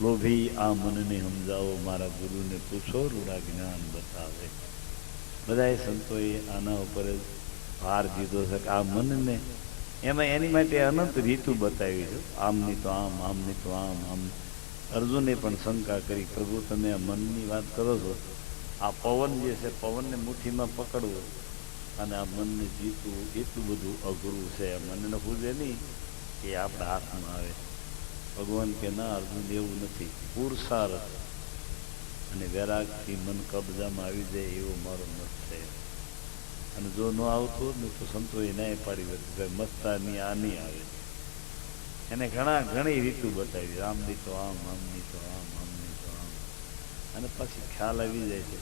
લોભી આ મનને સમજાવો, મારા ગુરુને પૂછો, રૂડા જ્ઞાન બતાવે. બધાએ સંતોએ આના ઉપર ભાર દીધો છે કે આ મનને, એમાં એની માટે અનંત રીતુ બતાવી છે. આમની તો આમ, આમની તો આમ. અર્જુને પણ શંકા કરી, પ્રભુ તમે આ મનની વાત કરો છો, આ પવન જે છે પવનને મુઠ્ઠીમાં પકડવો અને આ મનને જીતવું એટલું બધું અઘરું છે. આ મનને પૂજે નહીં કે આપણા હાથમાં આવે. ભગવાન કે ના અર્જુન, એવું નથી. પુરુષાર્થ અને વૈરાગથી મન કબજામાં આવી જાય એવો મારો મત છે. અને જો ન આવતું ને તો સંતોએ ન્યાય પાડી હતી, મસ્તાની આ નહીં આવે. એને ઘણી રીતુ બતાવી, આમની તો આમ, આમની તો આમ, આમની તો આમ. અને પછી ખ્યાલ આવી જાય છે.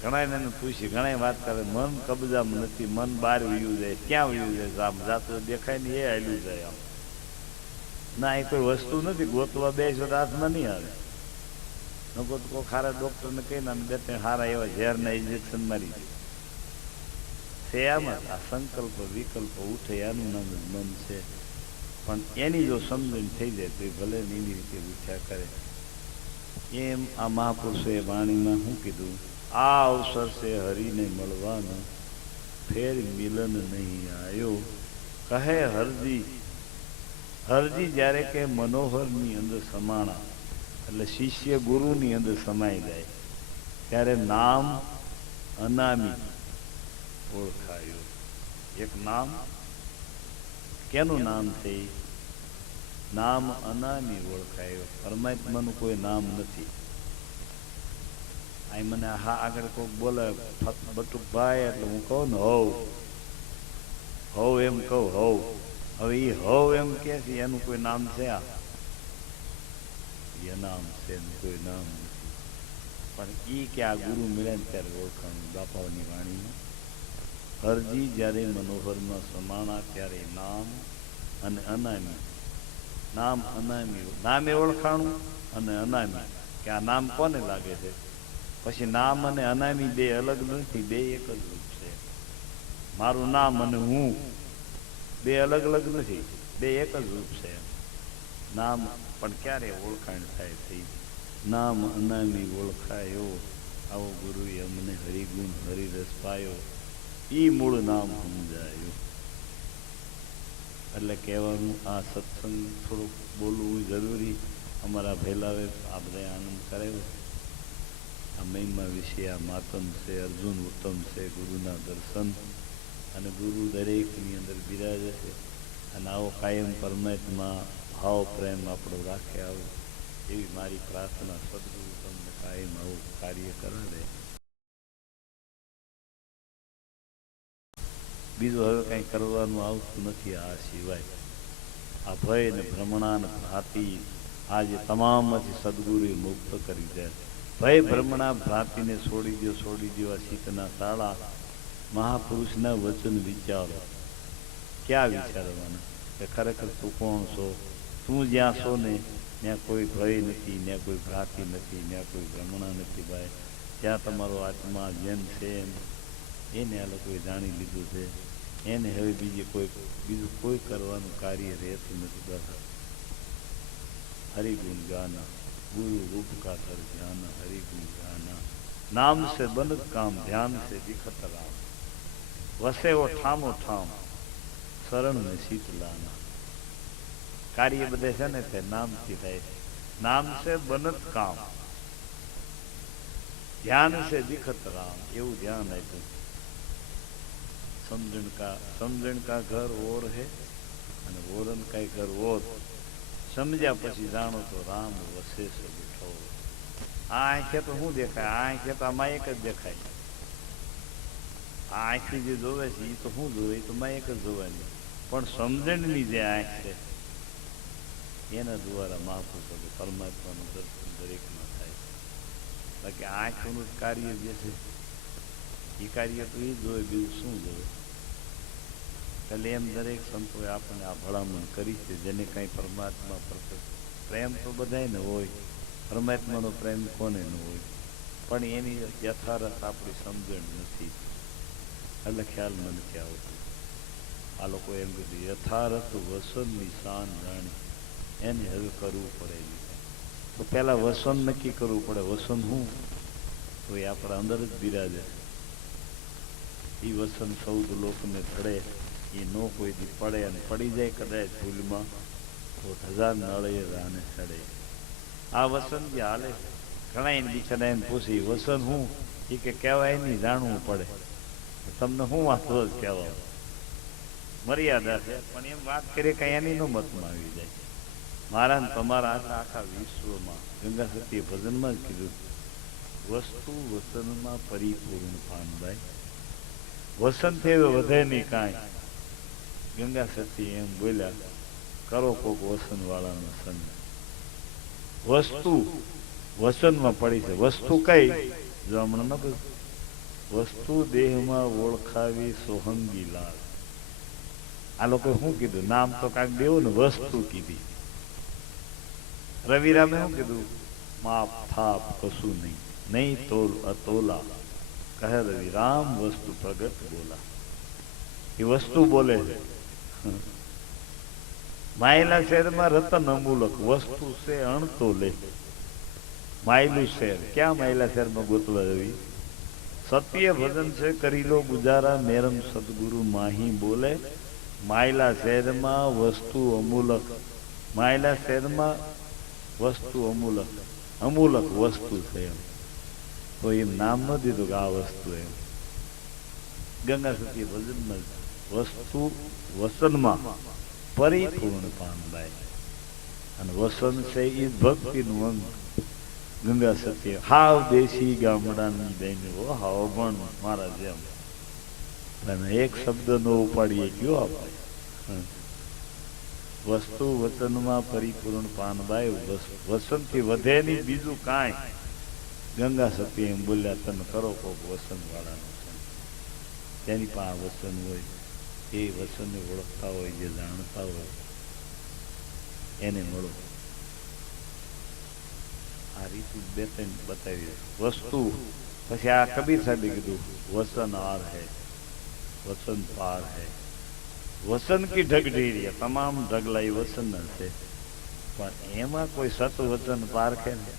ઘણા એને પૂછી, ઘણા વાત કરે, મન કબજામાં નથી, મન બહાર વયું જાય. ક્યાં વયું જાય? આમ જાતો દેખાય ને એ હાલ્યું જાય. આમ ના, એ કોઈ વસ્તુ નથી, ગોતવા બેસો તો હાથમાં નહીં આવે. ન ગોત કોઈ ખારા ડોક્ટરને કહીને બે ત્રણ સારા એવા ઝેરના ઇન્જેક્શન મારી દે છે. આમાં આ સંકલ્પ વિકલ્પ ઉઠે એનું નામ જ મન છે. પણ એની જો સમજણ થઈ જાય તો એ ભલે એની રીતે ઉઠ્યા કરે. એમ આ મહાપુરુષોએ વાણીમાં શું કીધું? આ અવસર છે હરિને મળવાનો, ફેર મિલન નહીં આવ્યો. કહે હરજી, હરજી જ્યારે કે મનોહરની અંદર સમાણા, એટલે શિષ્ય ગુરુની અંદર સમાઈ જાય ત્યારે નામ અનામી ઓળખાયું. એક નામ, કેનું નામ છે? નામ અનામી ઓળખાયો. પરમાત્માનું કોઈ નામ નથી. અહીં મને હા આગળ કોઈક બોલે બટુકભાઈ, એટલે હું કહું ને હવ એમ કહું, હવ. હવે એ હવ એમ કે છે, એનું કોઈ નામ છે? આ એ નામ છે, એનું કોઈ નામ નથી. પણ એ કે આ ગુરુ મળ્યા ને ત્યારે ઓળખાણું. બાપાઓની વાણીમાં હરજી જ્યારે મનોહરમાં સમાણા ત્યારે નામ અને અનામી, નામ અનામી, નામે ઓળખાણું અને અનામી કે આ નામ કોને લાગે છે. પછી નામ અને અનામી બે અલગ નથી, બે એક જ રૂપ છે. મારું નામ અને હું બે અલગ અલગ નથી, બે એક જ રૂપ છે. નામ પણ ક્યારે ઓળખાણ થાય થઈ? નામ અનામી ઓળખાયો. આવો ગુરુએ અમને હરિગુણ હરિરસ પાયો, ઈ મૂળ નામ સમજાયું. એટલે કહેવાનું આ સત્સંગ થોડુંક બોલવું જરૂરી. અમારા ભેલાવે આ બધા આનંદ કરાવ્યો. આ મહિમા વિશે આ માતમ છે, અર્જુન ઉત્તમ છે, ગુરુના દર્શન. અને ગુરુ દરેકની અંદર બિરાજે છે. અને આવો કાયમ પરમાત્મા ભાવ પ્રેમ આપણો રાખે આવો, એવી મારી પ્રાર્થના. સદગુરુ તમને કાયમ આવું કાર્ય કરાવે. બીજું હવે કંઈ કરવાનું આવતું નથી આ સિવાય. આ ભય ને ભ્રમણા ને ભ્રાતિ આજે તમામથી સદગુરુએ મુક્ત કરી દે. ભય ભ્રમણા ભ્રાતિને છોડી દો, છોડી દો આ શીતના તાળા. મહાપુરુષના વચન વિચારો. ક્યાં વિચારવાના? કે ખરેખર તું કોણ છો? તું જ્યાં છો ને ત્યાં કોઈ ભય નથી, ત્યાં કોઈ ભ્રાતિ નથી, ત્યાં કોઈ ભ્રમણા નથી. ભાઈ જ્યાં તમારો આત્મા જેમ છે એમ એને આ લોકોએ જાણી લીધું છે. એને હવે બીજું કોઈ કરવાનું કાર્ય રહેતું નથી. બસ હરિગુણ ગાના, ગુરુ રૂપ કા સર ધ્યાન. હરિગુણ ગાના, નામ से बनत काम, ध्यान से दिखत राम. वसे वो ठामो ठाम, શરણ ને શીતલાના. કાર્ય બધે છે ને તે નામથી થાય. નામ છે બનત કામ, ધ્યાન છે દિખત રામ. એવું ધ્યાન આપ્યું. સમજણ કા ઘર ઓર હે અને ઓરન કાંઈ ઘર ઓર. સમજ્યા પછી જાણો તો રામ વસે છે બેઠો. આ આંખે તો શું દેખાય? આ આંખે તો આમાં એક જ દેખાય. આ આંખી જે જોવે છે એ તો શું જોવે? એ તો માં એક જ જોવાની. પણ સમજણની જે આંખ છે એના દ્વારા મહાપુરુષો પરમાત્માનું દર્શન દરેકમાં થાય. બાકી આંખનું કાર્ય જે છે એ કાર્ય તો એ જ જોવે, બીજું શું જોવે? એટલે એમ દરેક સંતોએ આપણને આ ભલામણ કરી છે. જેને કાંઈ પરમાત્મા પ્રત્યે પ્રેમ તો બધાને હોય, પરમાત્માનો પ્રેમ કોને ન હોય, પણ એની યથારથ આપણી સમજણ નથી એટલે ખ્યાલમાં નથી આવતું. આ લોકો એમ કીધું યથારથ વસનની શાન જાણી એને હવે કરવું પડે. તો પેલા વસન નક્કી કરવું પડે. વસન શું? તો એ આપણા અંદર જ બિરાજે. એ વસન 14 લોકને ધડે. એ નો કોઈ દી પડે અને પડી જાય કદાચ ભૂલમાં તો 1000 નળે રાને ચડે. આ વસન જે હાલે ઘણા એને બિચારા એને પૂછી વસન શું? એ કે કહેવાય નહીં, જાણવું પડે. તમને શું વાંધો જ કહેવા, મર્યાદા છે. પણ એમ વાત કરીએ કઈ એની નો મતમાં આવી જાય. મારા ને તમારા આખા વિશ્વમાં ગંગા સતીએ ભજનમાં જ કીધું વસ્તુ વસનમાં પરિપૂર્ણ પાનભાઈ. વસન થી વધે નહીં કાંઈ. ગંગા સતી એમ બોલ્યા કરો કોક વસન વાળાનો સંગ. વસ્તુ વસનમાં પડી છે. વસ્તુ કઈ? જો હમણાં ન કહ્યું વસ્તુ દેહમાં ઓળખાવી સોહંગી લાલ. આ લોકો શું કીધું? નામ તો કાંઈક દેવું ને, વસ્તુ કીધી. રવિરામે શું કીધું? માપ થાપ કશું નહીં, નહીં તોલ અતોલા કહે રવિ રામ વસ્તુ પ્રગટ બોલા. એ વસ્તુ બોલે છે. માયલા શહેરમાં રતન અમૂલક વસ્તુ છે અણતોલે. માયલું શહેર ક્યાં? માયલા શહેરમાં ગોતવા જવી. સત્ય ભજન છે કરી લો ગુજારા મેરમ સદગુરુ માહી બોલે. માયલા શહેરમાં વસ્તુ અમૂલક. માયલા શહેરમાં વસ્તુ અમૂલક. અમૂલક વસ્તુ છે એમ. તો એમ નામ ન દીધું કે આ વસ્તુ એમ. ગંગા સતી ભજનમાં વસ્તુ વસનમાં પરિપૂર્ણ પામભાઈ. અને વસન છે એ ભક્તિનું અંગ. ગંગા સતી હાવ દેશી ગામડાની બેન હાવ પણ મારા જેમ તમે એક શબ્દ નો ઉપાડીએ કયો આપણે. વસ્તુ વચનમાં પરિપૂર્ણ પાનભાઈ. વસન થી વધે નહીં બીજું કાંઈ. ગંગા સતી એમ બોલ્યા તમે કરો કોક વસન વાળાનું સંગ. તેની પાસે વસન હોય એ વસનને ઓળખતા હોય, જે જાણતા હોય એને મળો. આ રીતુ 2-3 બતાવી. વસ્તુ પછી આ કબીર સાહેબે કીધું વસન આર હૈ વસન પાર હૈ. વસન કી ઢગઢીરી તમામ ઢગલા એ વસન છે. પણ એમાં કોઈ સત વચન પારખે ને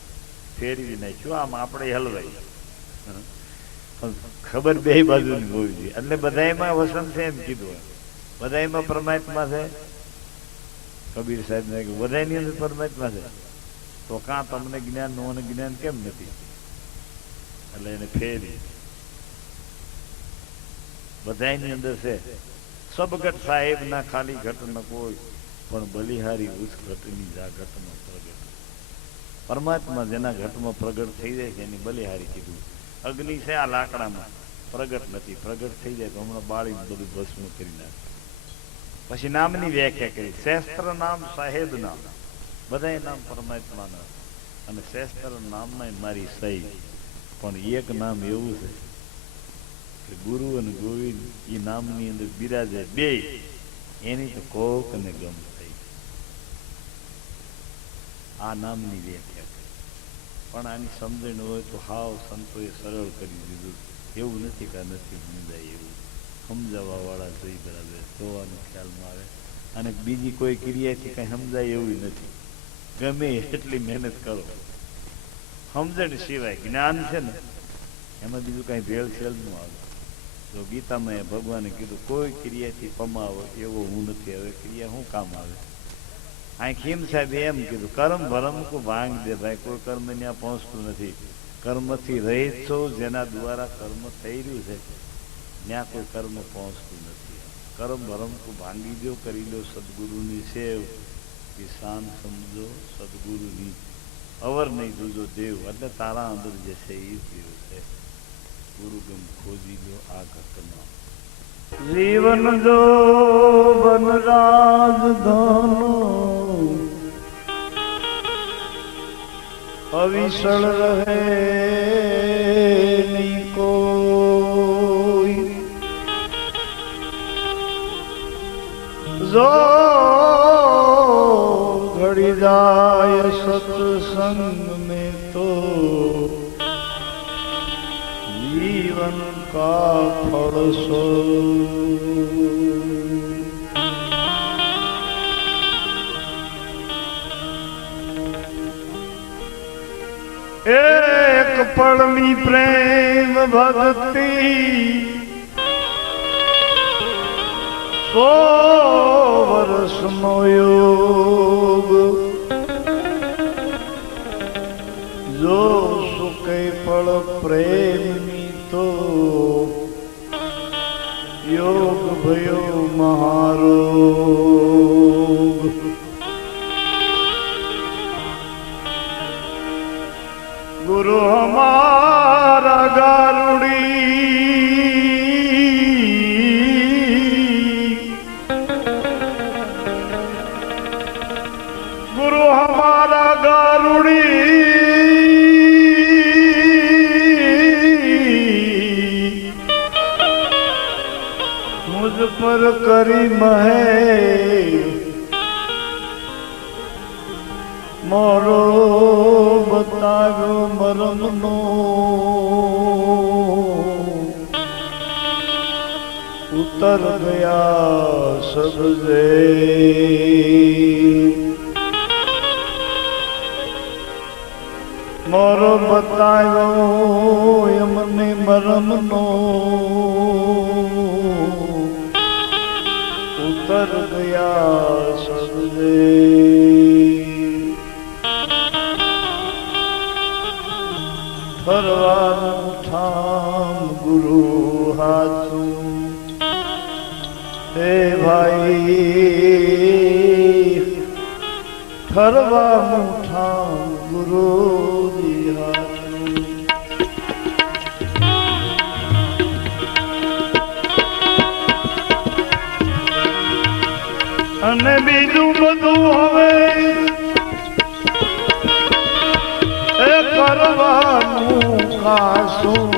ફેરવી નાખ્યું. આમ આપણે હલવાઈ ખબર બે બાજુની હોવી જોઈએ. એટલે બધામાં વસન છે એમ કીધું. બધામાં પરમાત્મા છે. કબીર સાહેબ ને બધાની અંદર પરમાત્મા છે. તો કાં તમને જ્ઞાન નું જ્ઞાન કેમ નથી? એટલે એને ફેરી બધાની અંદર છે. સબગટ સાહેબ ના ખાલી ઘટ ન કોઈ પણ બલિહારી ઉસ ઘટની જા ઘટમાં પ્રગટ. પરમાત્મા જેના ઘટમાં પ્રગટ થઈ જાય છે એની બલિહારી કીધું. અગ્નિ છે આ લાકડામાં પ્રગટ નથી. પ્રગટ થઈ જાય તો હમણાં બાળી બધું ભસ્મ કરી નાખે. પછી નામની વ્યાખ્યા કરી. શસ્ત્ર નામ સાહેબ નામ બધા નામ પરમાત્માના. અને શસ્ત્ર નામમાં મારી સહી. પણ એક નામ એવું છે કે ગુરુ અને ગોવિંદ એ નામની અંદર બિરાજે બે. એની તો કોક ને ગમ થઈ. આ નામની વ્યાખ્યા કરી. પણ આની સમજણ હોય તો હાવ સંતોએ સરળ કરી દીધું. એવું નથી કે નથી સમજાય એવું. સમજાવવા વાળા જોઈ બરાબર જોવાનો ખ્યાલમાં આવે. અને બીજી કોઈ ક્રિયાથી કઈ સમજાય એવું નથી. ગમે એટલી મહેનત કરો સમજણ સિવાય જ્ઞાન છે ને એમાં બીજું કઈ ભેળસેળ ન આવે. તો ગીતામાં ભગવાને કીધું કોઈ ક્રિયાથી કમાવો એવો હું નથી. હવે ક્રિયા શું કામ આવે? આ ખીમ સાહેબ એમ કીધું કર્મ ભરમ કો ભાંગ દે ભાઈ. કોઈ કર્મ ત્યાં પહોંચતું નથી. કર્મથી રહિત છો જેના દ્વારા કર્મ થઈ રહ્યું છે ત્યાં કોઈ કર્મ પહોંચતું નથી. કર્મ ભરમ કો ભાંગી દો કરી લો સદગુરુની સેવ. કિસાન સમજો સદગુરુની અવર નહીં જોજો દેવ. એટલે તારા અંદર જે છે એ દેવ છે. ગુરુગમ ખોજી લો આ ઘટના. જીવન જો બનરાજ ધનો અવિસળ રહે નહીં કોઈ. જો ઘડી જાય સત્સંગ में तो जीवन का फल सो. પળની પ્રેમ ભક્તિ 100 વર્ષનો યોગ જો સુકે પળ પ્રેમની તો યોગ ભયો મહારોગ ગુરુ હમારા ગારુડી ગુરુ હમારા ગારુડી મુझ પર કરી મહે મોરો બતાવ્યો મરમનો ઉતર ગયા સબજે મોરો બતાવ્યો એમને મરમનો ઉતર ગયા સબજે ફરવાનું ઠામ ગુરુ હાથું હે ભાઈ ફરવાનું ઠામ ગુરુ હાથું અને બીજું બધું હવે કરવાનું કાશું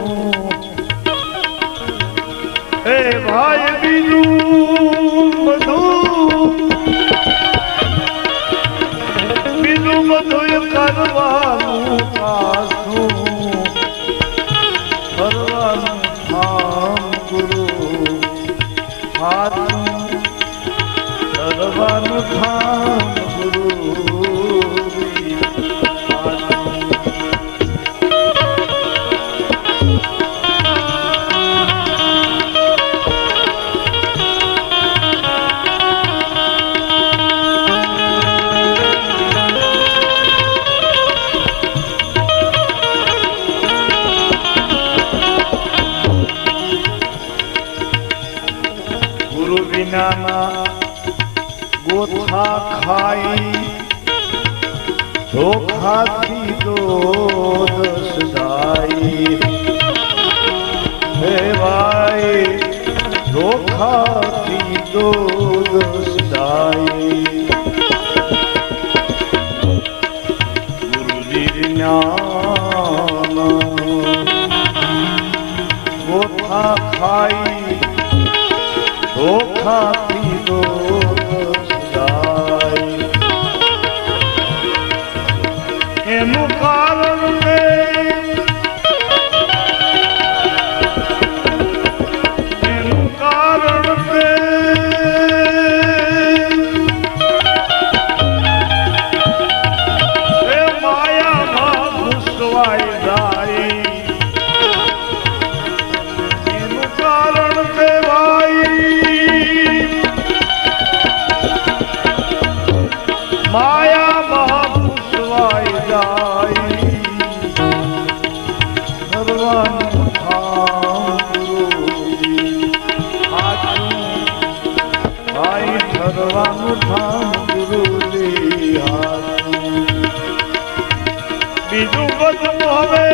હે ભાઈ બીજું બધું કરવાનું કાશું કરવાનું ઠામ ગુરુ હાથું કરવાનું ઠામ ગુરુ ગોથા ખાઈ ધોખાથી દોધ સદાઈ હે ભાઈ ધોખાથી દોધ સદાઈ ગુરુજી જ્ઞાન ગોથા ખાઈ ધોખાથી એનું કારણ એનું કારણ એ માયામાં ઘૂસવાઈ જાય એનું કારણ ભાઈ માયામાં ઘૂસવાઈ બીજું બધું હવે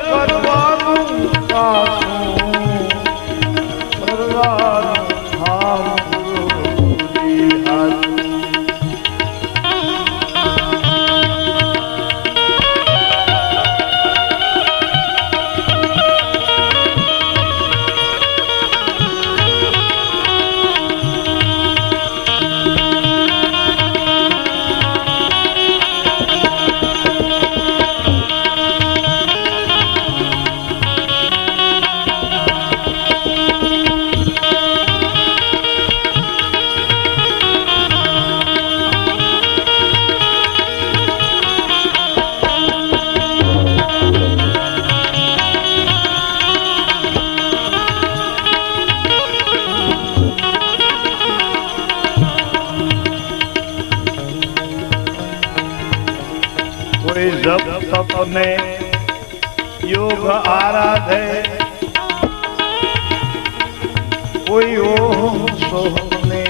કરવાનું પાછું કરવાનું ઠામ ગુરુજી હાથું તને યોગ આરાધે કોઈ ઓમ સોહને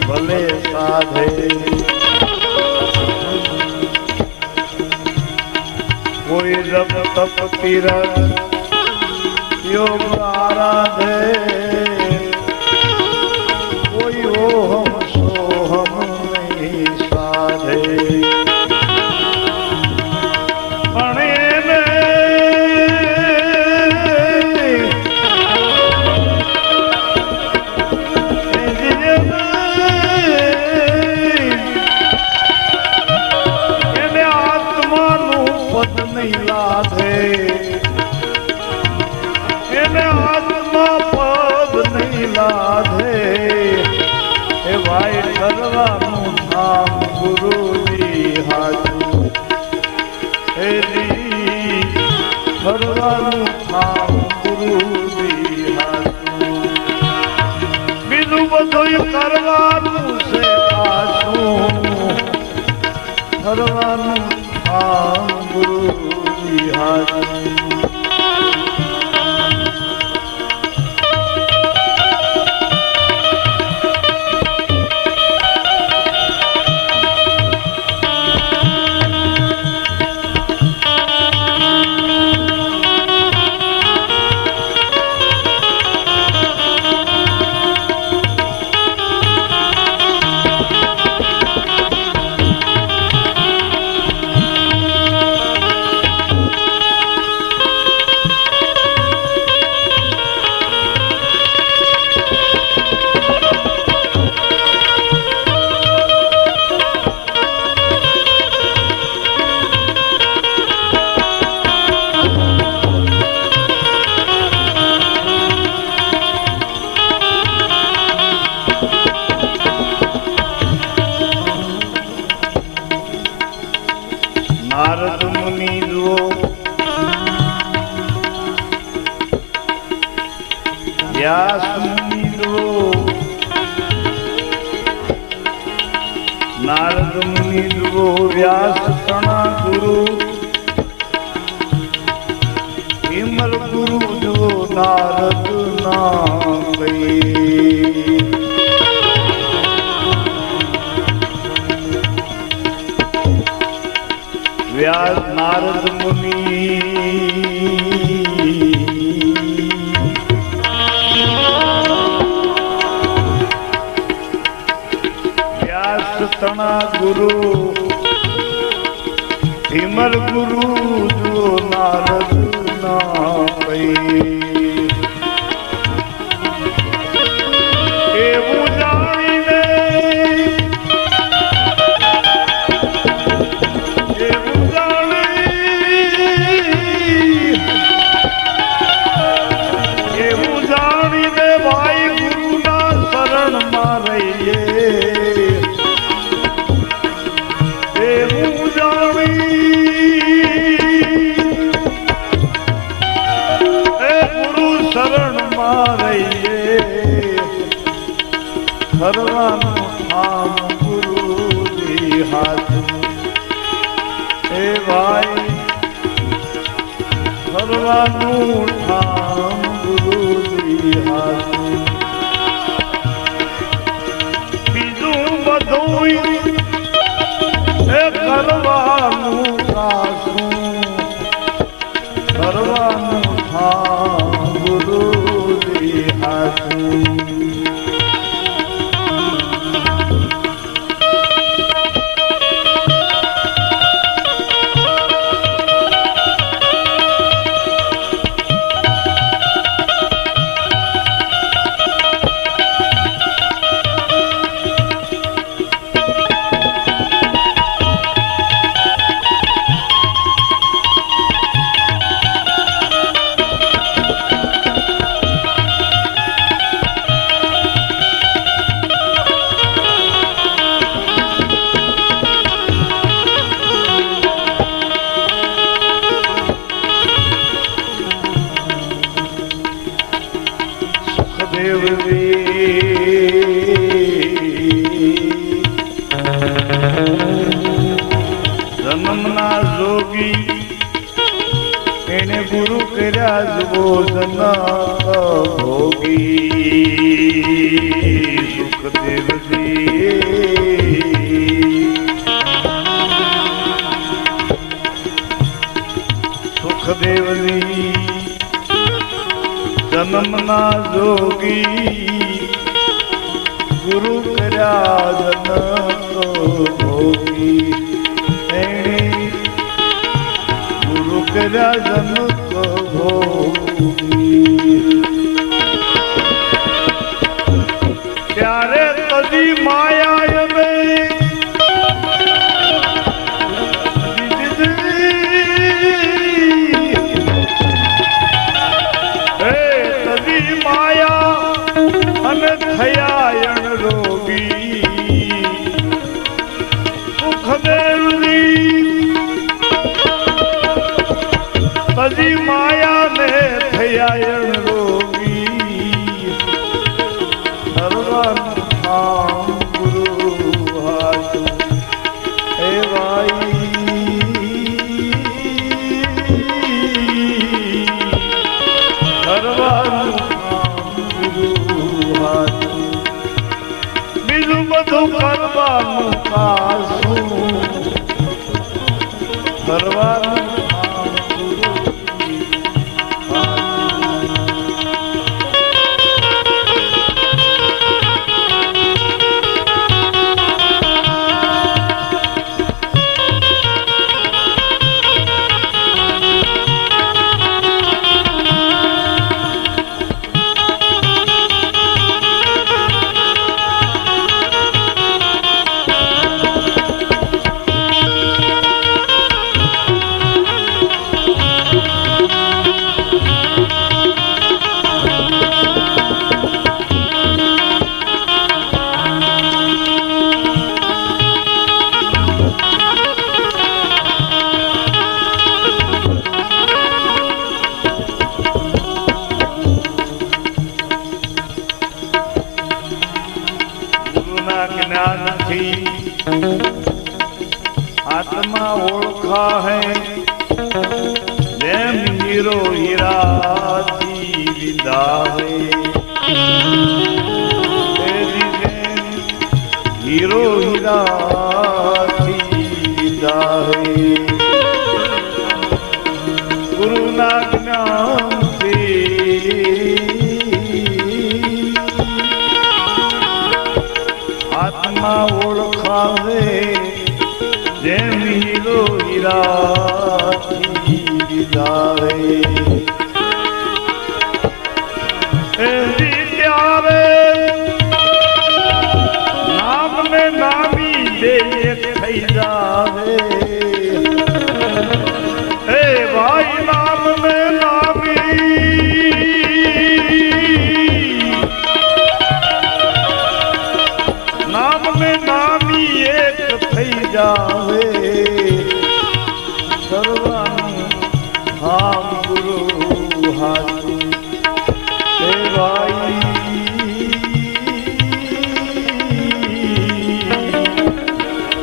ભલે સાધે કોઈ જપ તપ તીરથ યોગ આરાધે કોઈ ઓમ સોહમ નહીં સાધે કરવાનું નામ ગુરુજી હાજુ કરવાનું નામ ગુરુજી હાજુ બીજું બધું કરવાનું છે પાછું કરવાનું નામ ગુરુજી હાજુ નારદ મુનિ જુઓ વ્યાસ મુનિ જુઓ નારદ મુનિ જુઓ વ્યાસ તણા ગુરુ વિમલ ગુરુ જુઓ નારદ ના કઈ વ્યાસ નારદ મુનિ વ્યાસ તણા ગુરુ વિમલ ગુરુ જો નારદ ના પઈ એવું જાણીને કરવાનું ઠામ ગુરુજી હાજુ એ ભાઈ કરવાનું ઠામ ગુરુજી હાજુ બીજું બધું એ કરવાનું કાશું કરવાનું ઠામ ગુરુજી હાજુ સુખદેવજી સુખદેવજી જન્મના જોગી ગુરુ કર્યા જનક ભોગી ગુરુ કર્યા જનક ભોગી ત્યારે કદી માયા અને થયા રોગી સુખદેવજી કદી માયા ને થયા રોગી સર્વનું નામ ગુરુ હાથ હે ભાઈ સર્વનું બીજું બધું કરવાનું પાછું કરવાનું आत्मा ओळखा है जेम हीरो हीराथी विदावे हीरो हीराथी विदावे गुरु ना ज्ञान आत्मा ओळखावे જેમ હીરો હીરાથી વિદાવે ત્યારે નામ ને નામી જે થઈ જાવે હે ભાઈ નામ ને નામી એક થઈ જાવે સર્વનું નામ ગુરુ હાથ હે ભાઈ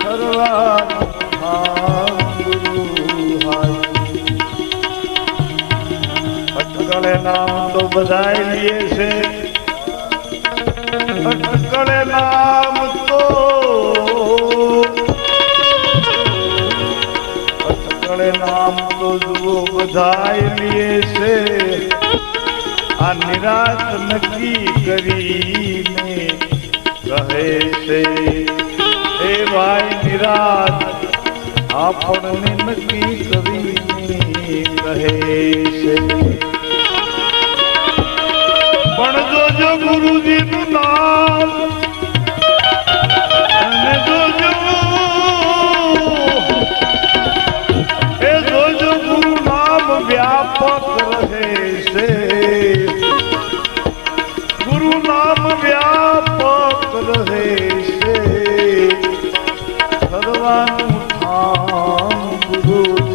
સર્વનું નામ ગુરુ હાથ અટકળે નામ તો બધાય લીએ છે અટકળે નામ તો નામ તો જુઓ બધાય લીએ છે આ નિરાત નક્કી કરીને કહે છે એ ભાઈ નિરાત આપણને નક્કી કરીને કહે છે પણ જોજો ગુરુજીનું નામ અને જોજો વ્યાપક રહે છે ગુરુ નામ વ્યાપક રહે છે સર્વનું નામ ગુરુ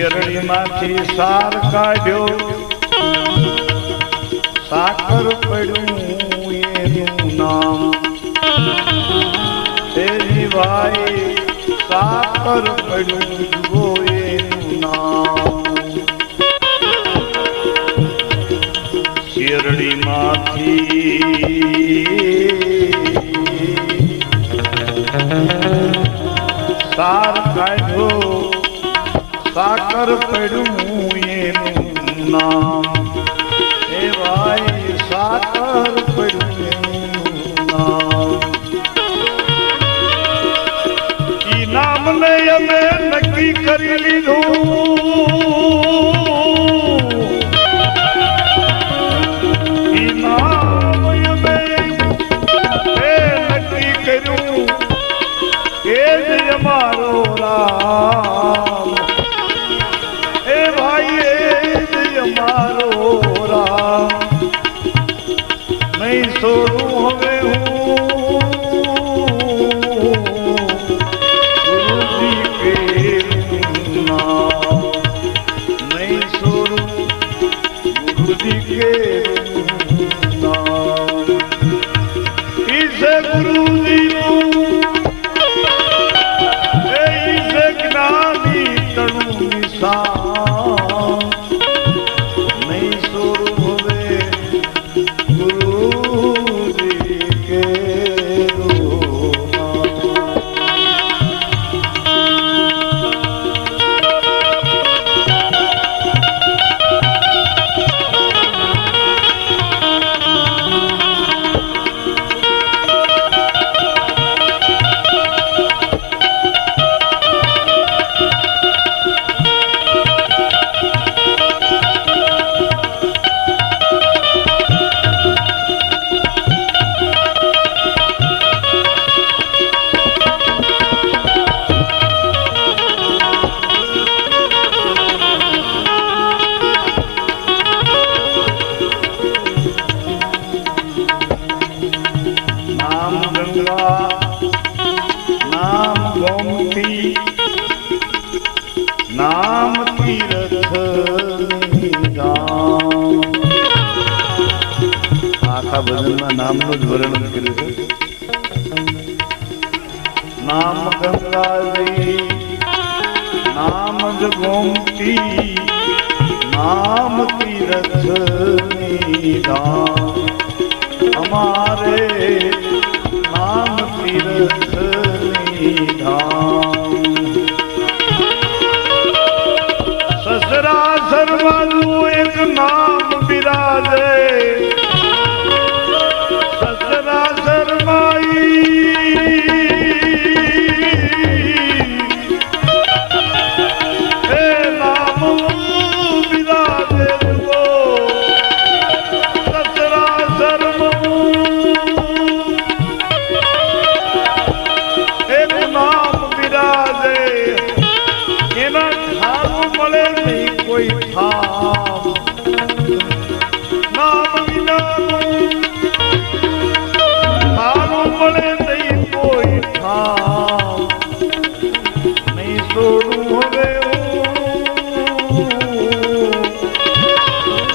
શેરડીમાંથી સાર કાઢ્યો, સાકર પડ્યું એનું નામ, તેજી ભાઈ સાકર પડ્યું જુઓ એનું નામ. શેરડીમાંથી સાર કાઢ્યો, સાકર પડ્યું એનું નામ, એ ભાઈ સાકર પડ્યું એનું નામ. ઈ નામને અમે નક્કી કરી લીધું, ઈ નામ અમે નક્કી કર્યું, એ જ અમારો રામ, એ ભાઈ એ જ અમારો રામ. નહીં છોડું હવે હું ગુરુજી કેરું નામ, નહીં છોડું ગુરુજી કેરું નામ. ઈસે ગુરુજીનું જ્ઞાની તણું નિશાન, નહીં છોડું હવે ગુરુજી કેરું નામ. નામ ગંગા, નામ ગોમતી, નામ તીર્થ ગામ. આખા ભજનમાં નામનું જ વર્ણન કર્યું છે. નામ ગંગાજી, નામ જ ગોમતી, નામ તીર્થ ગામ. અમારે નામ તીર્થ ધામ. સસરાસર વાળું એક નામ બિરાજે, સસરાસર માઈ એ નામ બિરાજે જુઓ, સસરાસર એક નામ બિરાજે, એના ઠારું મળે નહીં કોઈ ઠામ. નામ વિનાનું ઠારું મળે નહીં કોઈ ઠામ. નહીં છોડું હવે હું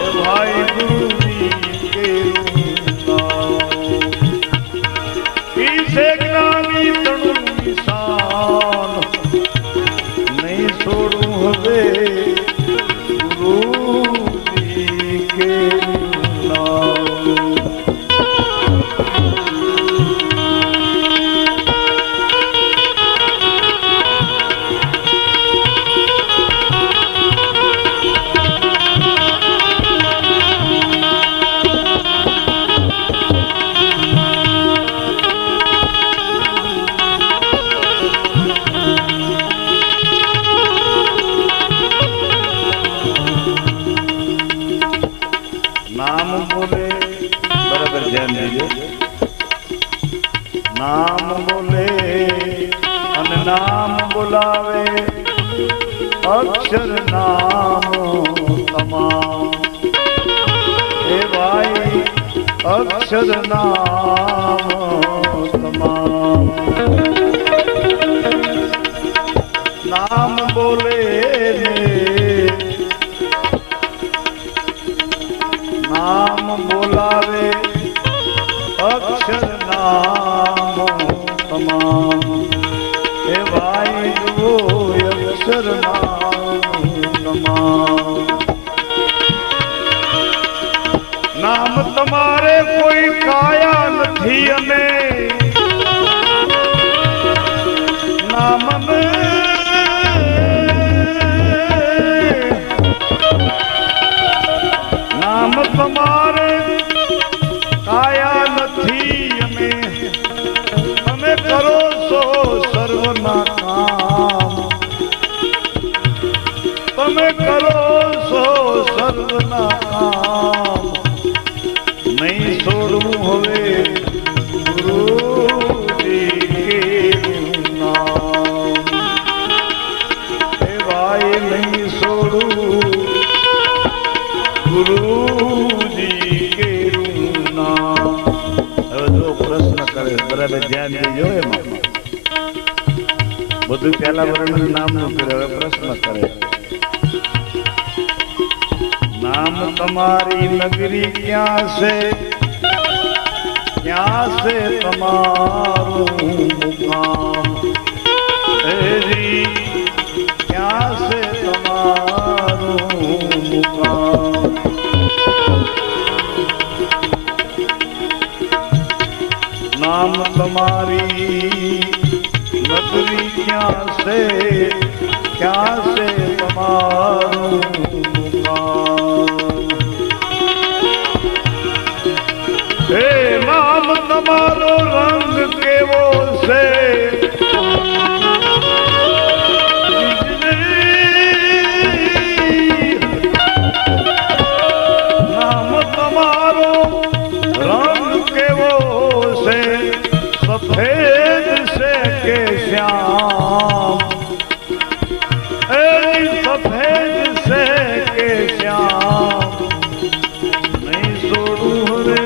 એ ભાઈ ગુરુજી કેરું નામ. ઈસે જ્ઞાની તણું નિશાન, નહીં છોડું હવે ગુરુજી કેરું નામ. નામ બોલે, બરાબર ધ્યાન દેજો. નામ બોલે અને નામ બોલાવે, અક્ષર નામ તમામ. એ ભાઈ અક્ષર નામ તમામ. નામ બોલે ને નામ તમારે કોઈ કાયા નથી અને નામ તમારે કાયા નથી અને તમે કરો છો સર્વના કામ તમે કરો છો સર્વના કામ નહીં છોડવું હવે ગુરુજી કેરું નામ હે ભાઈ નહીં છોડવું ગુરુજી કેરું નામ. હવે જો પ્રશ્ન કરે બરાબર ધ્યાન દેજો એમાં બધું પહેલા વર્ણન નામનું કરે હવે પ્રશ્ન કરે નામ તમારી નગરી ક્યાં છે તમારું મુકામ હેજી ક્યાં છે તમારું મુકામ નામ તમારી નગરી ક્યાં છે તમારું હે નામ તમારો રંગ કેવો છે નામ તમારો રંગ કેવો છે સફેદ છે કે શ્યામ સફેદ છે કે શ્યામ નહીં છોડું હવે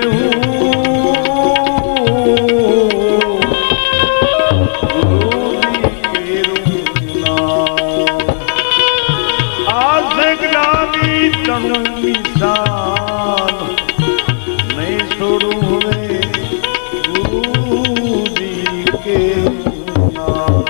નહીં છોડું હવે ગુરુજી કેરું નામ.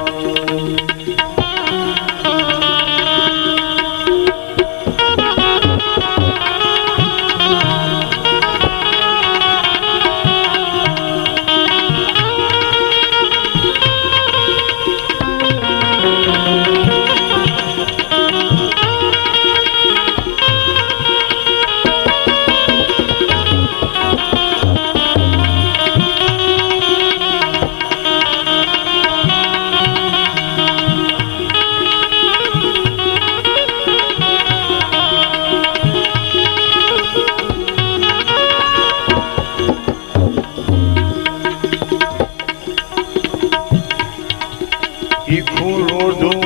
તીખું રોઢું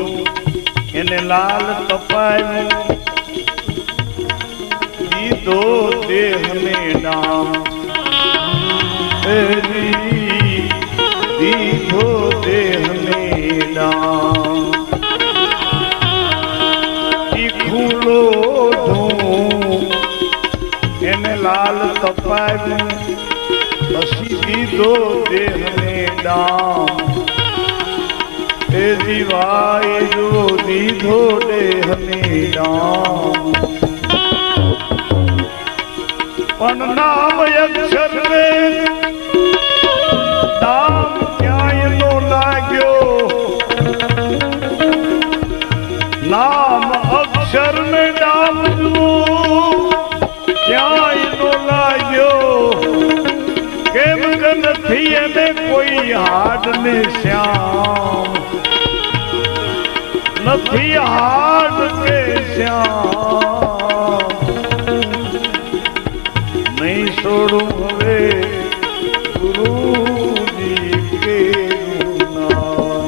એને લાલ તપાયું દીધો દેહને નામ દીધો દેહને નામ તીખું રોઢું એને લાલ તપાયું પછી દીધો દેહને નામ એ દિવાય જો દીધો દેહને નામ પણ નામ અક્ષર ને નામ ક્યાંય નો લાગ્યો નામ અક્ષર ને નામ ક્યાંય નો લાગ્યો કેમ કે નથી એને કોઈ હાડ ને શ્યામ નથી હાડ કે શ્યામ નહીં છોડું હવે ગુરુજી કેરું નામ.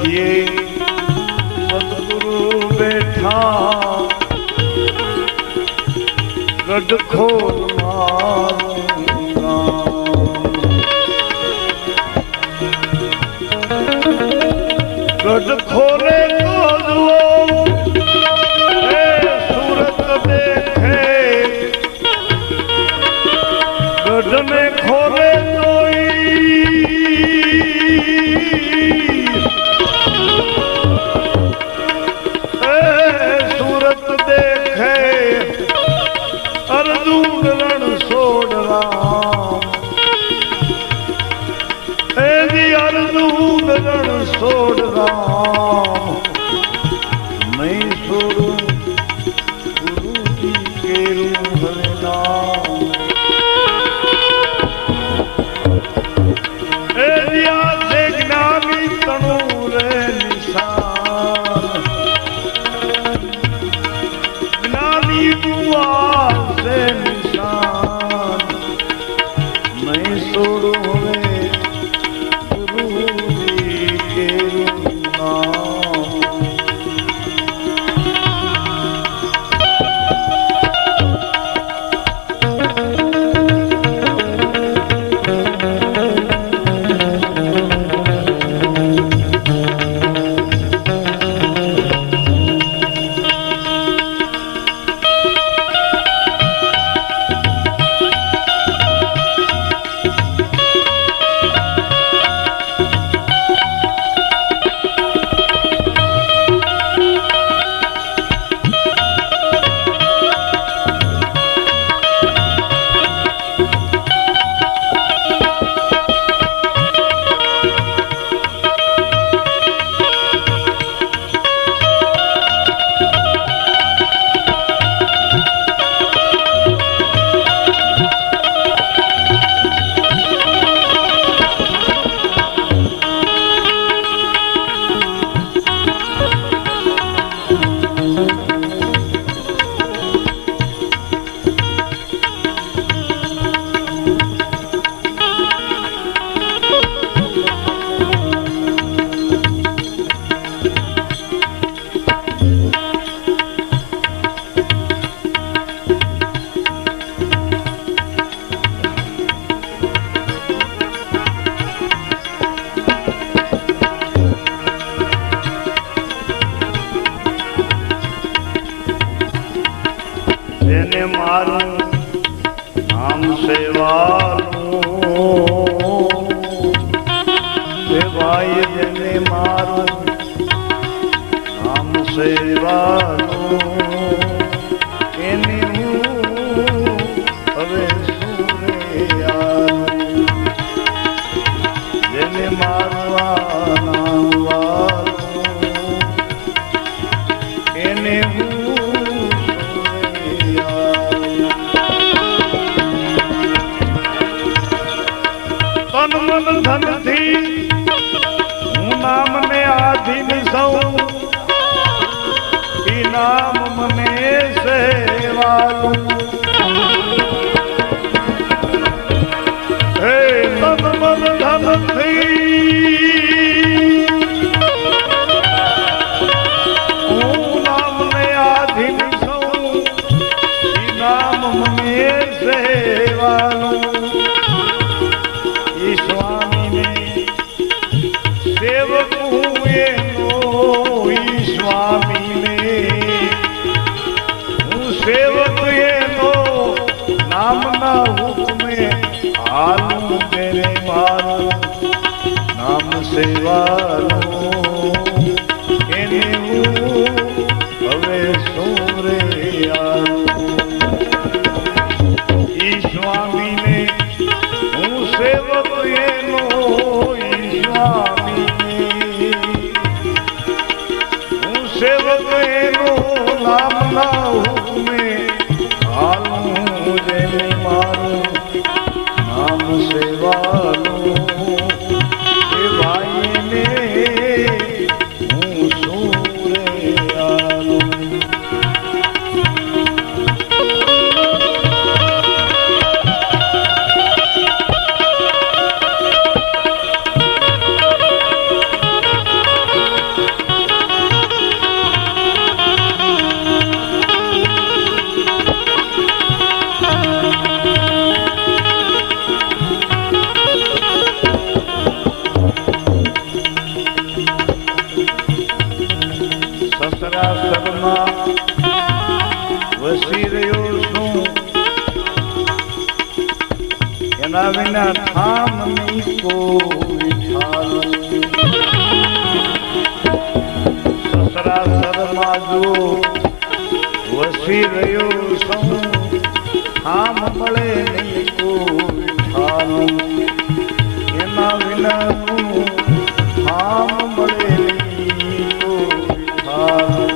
મધ્યે સદગુરુ બેઠા ગઢખોર મારું ગઢખોરે ગોદવો એ સુરત દેખે ગઢને ખોરે સુરત દેખે અર્જુન રણ છોડવા એની અર્જુન રણ છોડવા નહીં છોડું ગુરુજી કેરું હવે નામ એની આસે જ્ઞાની તણું રે નિશાન જ્ઞાની આસે નિશાન નહીં છોડું હવે ગુરુજી કેરું નામ જેને મારું નામ સેવાનું હે ભાઈ જેને મારું નામ સેવાનું એને હું હવે સુરેયાનું જેને મારું આ નામ વાલું એને હું તન મન ધનથી હું નામને આધીન સૌ ઈ નામ મને સેવાલું હે તન મન ધનથી હું નામને આધીન સૌ ઈ નામ મને સેવાલું સ્વામીને સેવક હું એનો સ્વામીને હું સેવક એનો નામના હુકમે હાલું મેરે મારું નામ સેવાનું એને હું હવે સોરે ઈ સ્વામીને હું સેવક એનો સ્વામી હું સેવક એનો નામના હુકમે હાલું જેને મારું નામ સેવાનું એ ભાઈને એના વિના ઠામ નહીં કોઈ ઠાલું. સસરાસરમાં જો વસી રહ્યો સૌ ઠામ મળે નહીં કોઈ ઠાલું. એના વિના ઠામ મળે નહીં કોઈ ઠાલું.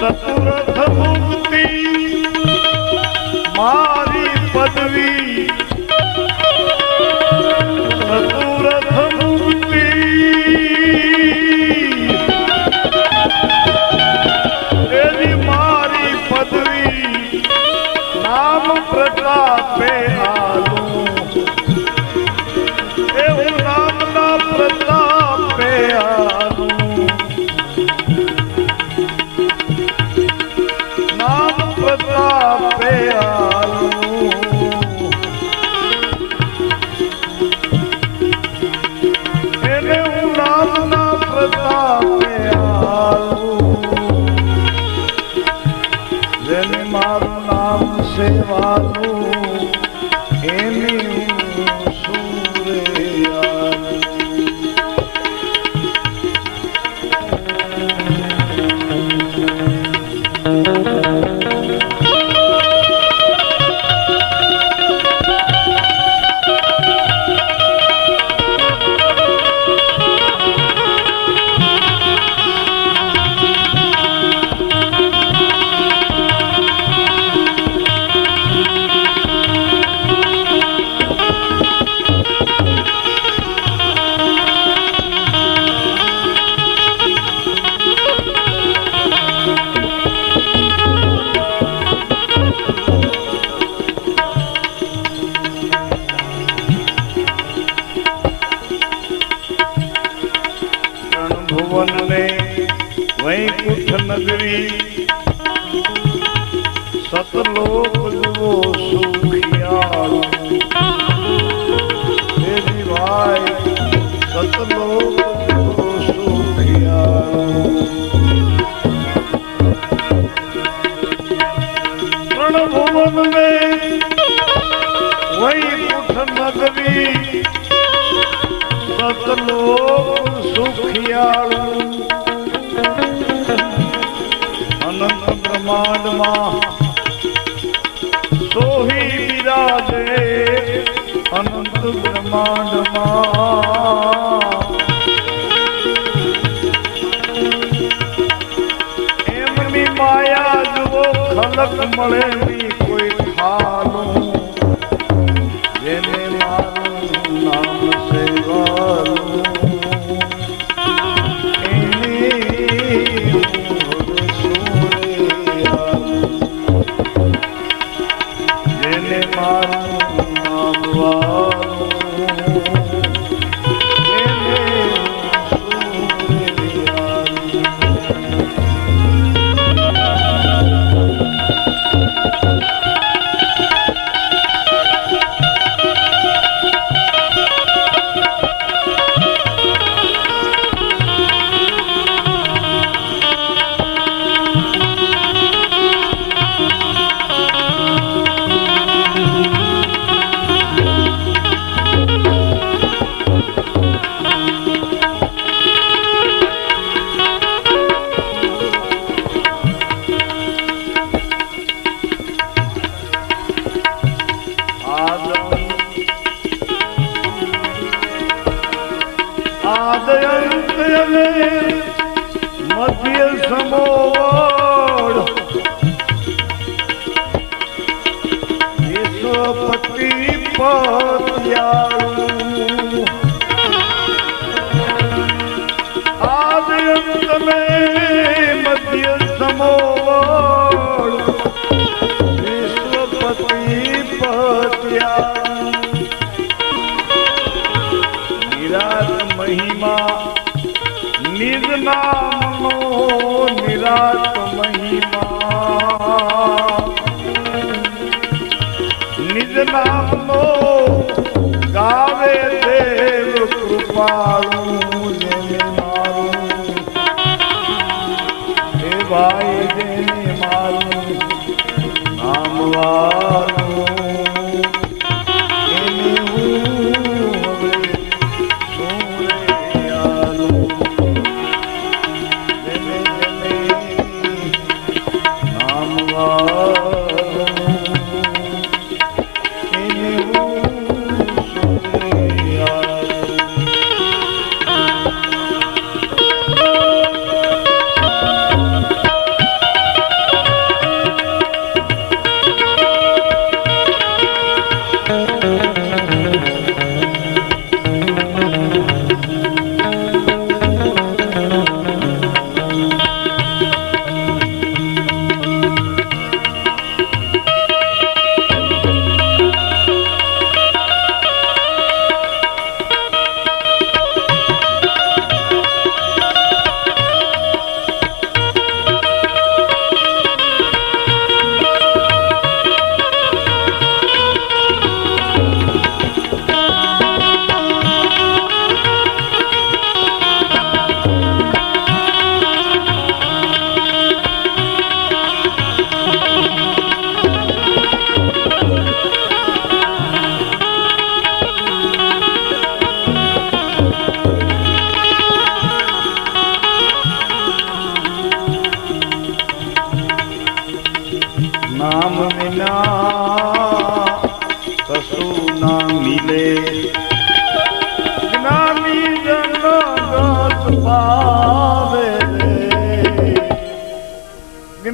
ચતુરથ મુક્તિ મારી પદવી, ચતુરથ મુક્તિ એની મારી પદવી, નામ પ્રતાપે આલું. એવું નામના પ્રતાપે આલું. નામ પ્રતાપે આલું. એને હું નામના પ્રતાપે આલું. જેને મારું નામ સેવાનું એની હું સૂરે આલું. ભુવનને વૈકુંઠ નગરી, સતલોક જુઓ સુખિયાળું. દેવી ભાઈ સતલોક જુઓ સુખિયાળું. ભુવનને વૈકુંઠ નગરી, સતલોક સુખિયાળું. અનંત બ્રહ્માંડમાં સોહી બિરાજે, અનંત બ્રહ્માંડમાં એમની માયા જુઓ ખલક મળે નહીં કોઈ ઠાલું. જેને મારું નામ સેવાનું મધ્ય સમોવડ વિશ્વપતિ પત્યાળું. આદયંત મેં મધ્ય સમોવડ વિશ્વપતિ પત્યાળું. નિરાત મહિમા નિજ નામનો નિરાત મહિમા. નિજ નામનો ગાવે દેવ કૃપાળું. જેને મારું હે ભાઈ જેને મારું નામ વા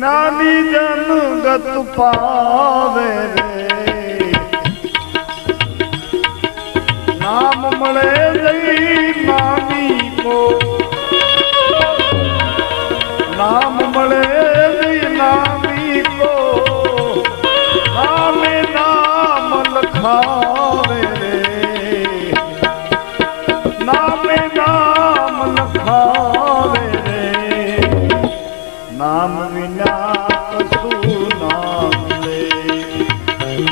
જ્ઞાની જન ગત પાવે રે નામ મળે જઈ નામી કો નામ મળે જઈ નામી કો નામે નામ લખાવે રે નામે નામ લખાવે રે નામ વિના કશું નામ લે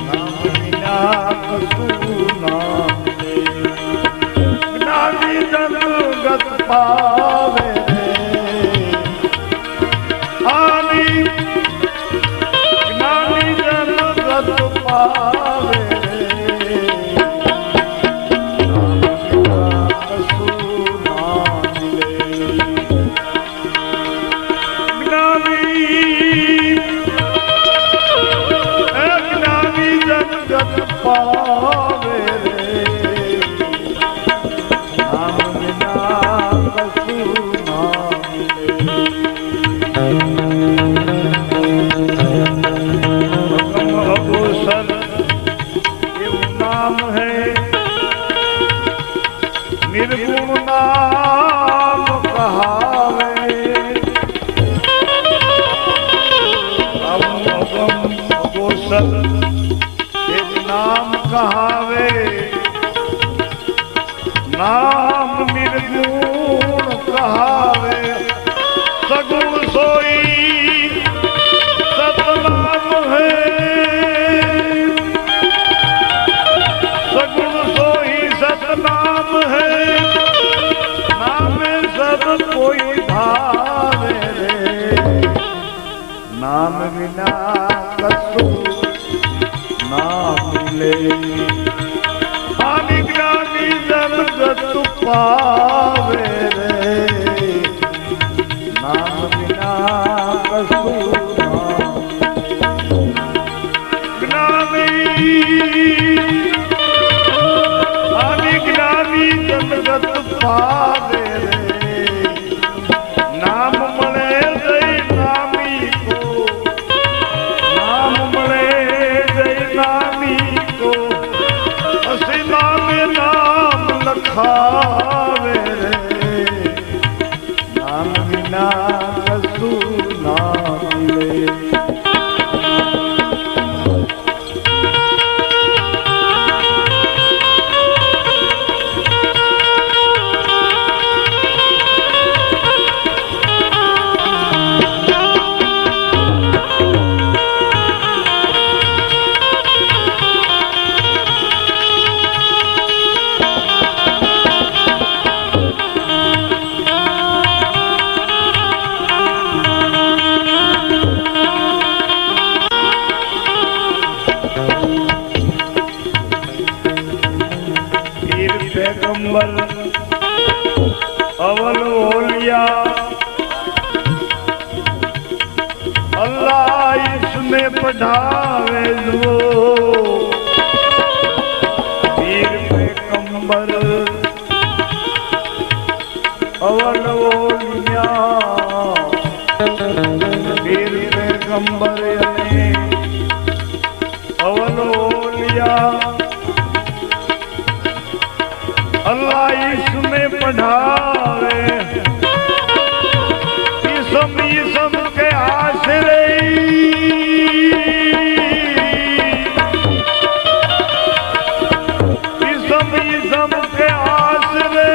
નામ વિના કશું નામ લે જ્ઞાની જન ગત પાવે રે આની જ્ઞાની જન ગત પાવે રે નામ વિના કશું નામ લે જ્ઞાની જગત પાવે રે નામ વિના કશું નામ લે અઘોષર એવું નામ હૈ નિર્ગુણ નામ કહાવે एक नाम कहावे नाम निर्गुण कहावे सगुण सोई सतनाम है सगुण सोई सतनाम है नाम सब कोई भावे रे नाम विना नाम ले ज्ञानी जन गत पावे रे नाम विना कछु ज्ञानी जन गत पावे रे नाम મળે જઈ નામી કો नाम મળે नामी को असिला में नाम लखावे रे नाम विना कछु नाम ले पैगंबर अवल ओलिया अल्लाह इसमें पढ़ावे जो पीर पैगंबर अवल ओलिया पीर पैगंबर अवल ओलिया अल्लाह इसमें पढ़ावे इसम के आश्रय इसम के आश्रय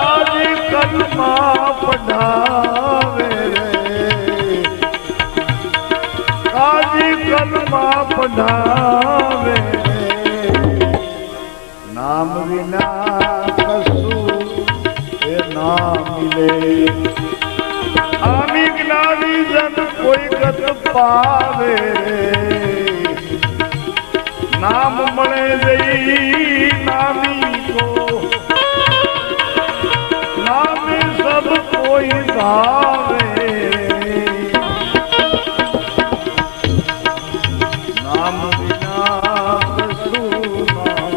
आज कलमा पढ़ावे रे आज कलमा पढ़ावे नाम विना कछु नाम ले आमी ज्ञानी जन कोई गत पावे रे नाम મળે जई नामी को नाम सब कोई गावे नाम विना कछु नाम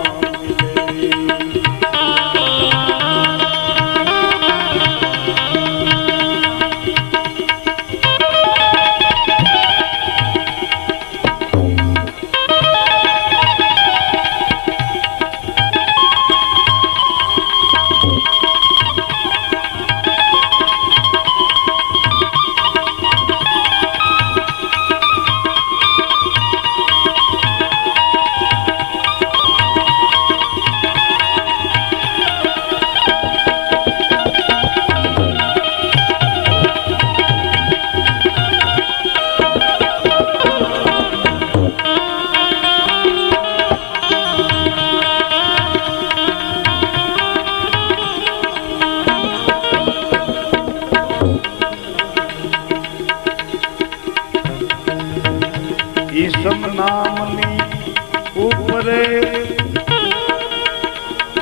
ઉપરે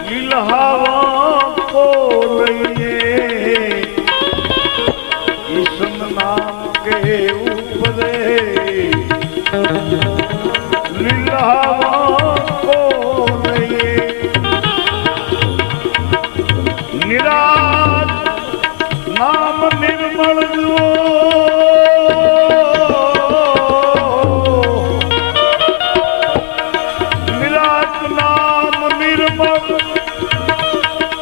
લીલહાવા કો લઈએ ઈસમ નામ કે ઉપરે લીલહાવા કો લઈએ નિરાજ નામ નિર્મળ જો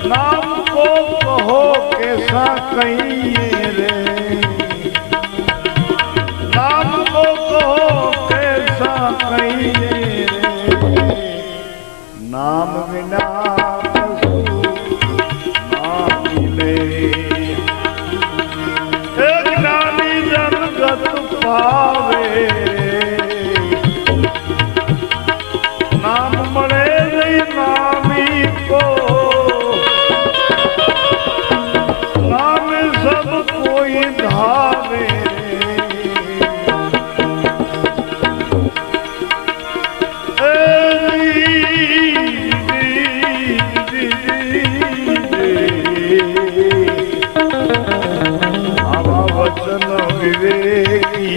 नाम को कहो कैसा कहिए रे नाम को कहो कैसा कहिए रे नाम विना ना मिले ज्ञानी जगत पावे नाम મળે નહીં નામી કો कोई धावे आवा वचन विवेकी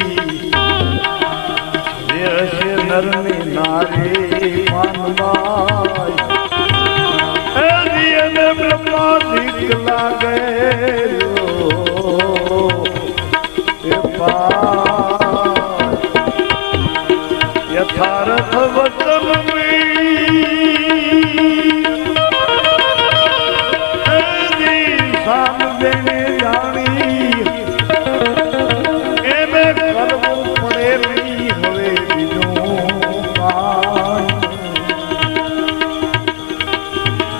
यश नर ने नारी मानवाई ब्रह्मादिक लागे यथार्थ वचन साम देने जानी एमे करવું પડે નહીં હવે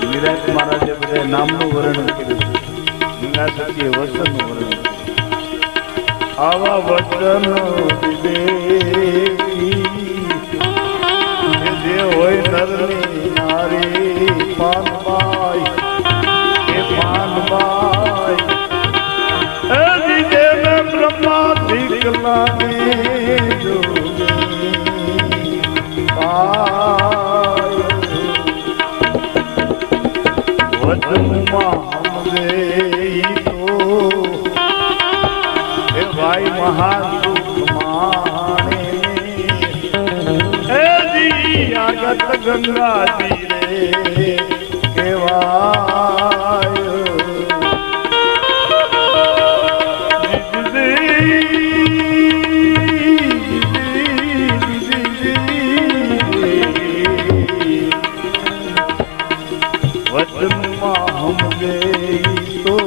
મીરા મહારાજે બધા નામનું વર્ણન કર્યું ગંગા સખીએ વચનનું વર્ણન આવા વચન હોય નરની નારી પાનબાઈ એ પાનબાઈ એ દીજે મેં બ્રહ્માદિક લાગે જો વચનમાં હમરે તો એ ભાઈ મહાદુખ માણે આગત ગંગાજી રે કેવાય વચનમાં હમ ગઈ તો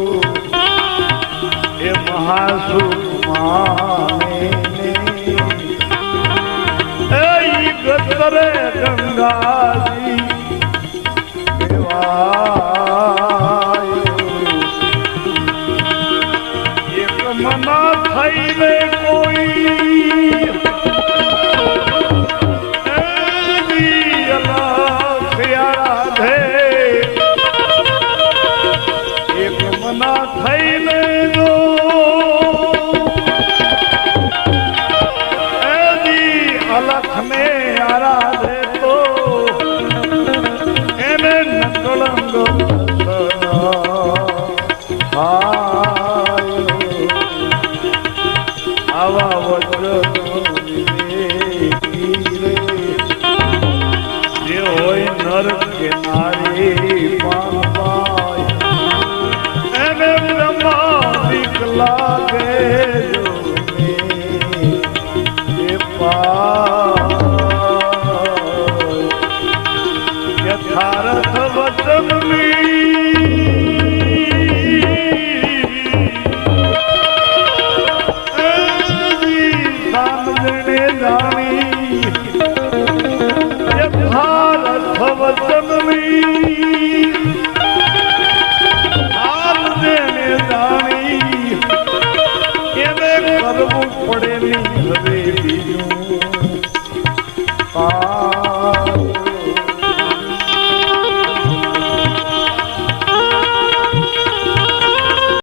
એ મહાસુખ માને ગતરે ગંગાજી દેવાય એક મના થઈને કોઈ રાધે એક મના થઈને જો અલખ ને આરાધે તો એને નકળંગ આવા વચન જે હોય નર કે નારી પાનબાઈ એને બ્રહ્માદિક લાગે યથાર્થ વચન સામને જાણી યથાર્થ વચન જાણી એને કરવું પડે નહીં હવે